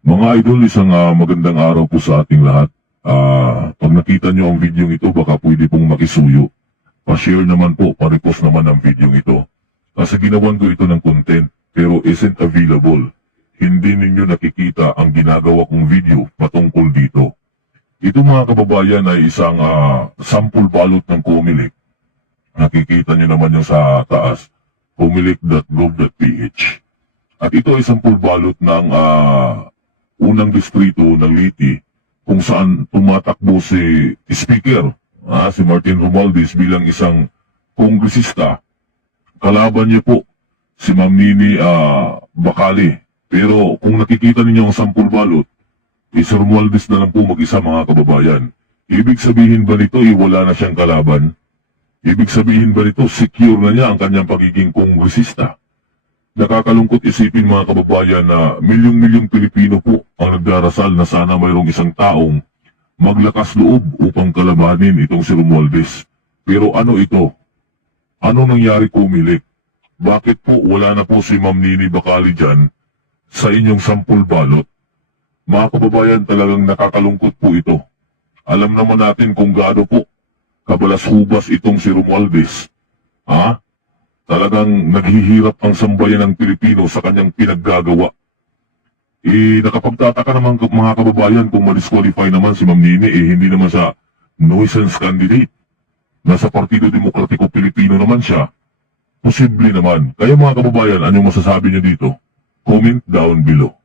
Mga idol, isang magandang araw po sa ating lahat. Pag nakita nyo ang video ito, baka pwede pong makisuyo. Pa-share naman po, pa-repost naman ang video ito. Kasi ginawan ko ito ng content, pero isn't available. Hindi ninyo nakikita ang ginagawa kong video patungkol dito. Ito mga kababayan ay isang sample balot ng Comelec. Nakikita nyo naman yung sa taas, comelec.gov.ph. At ito ay sample balot ng unang distrito ng Leyte kung saan tumatakbo si Speaker, si Martin Romualdez bilang isang kongresista. Kalaban niya po si Ma'am Nini Bacali. Pero kung nakikita ninyo ang sample balot, si Romualdez na lang po mag-isa mga kababayan. Ibig sabihin ba nito wala na siyang kalaban? Ibig sabihin ba nito secure na niya ang kanyang pagiging kongresista? Nakakalungkot isipin mga kababayan na milyong-milyong Pilipino po ang nagdarasal na sana mayroong isang taong maglakas loob upang kalabanin itong si Romualdez. Pero ano ito? Ano nangyari Comelec? Bakit po wala na po si Ma'am Nini Bacali dyan sa inyong sampul balot? Mga kababayan, talagang nakakalungkot po ito. Alam naman natin kung gaano po kabalas-hubas itong si Romualdez. Talagang naghihirap ang sambayan ng Pilipino sa kanyang pinaggagawa. Nakapagtataka naman mga kababayan kung ma-disqualify naman si Ma'am Nini, hindi naman siya nuisance candidate. Nasa Partido Demokratiko Pilipino naman siya. Posible naman. Kaya mga kababayan, anong masasabi niyo dito? Comment down below.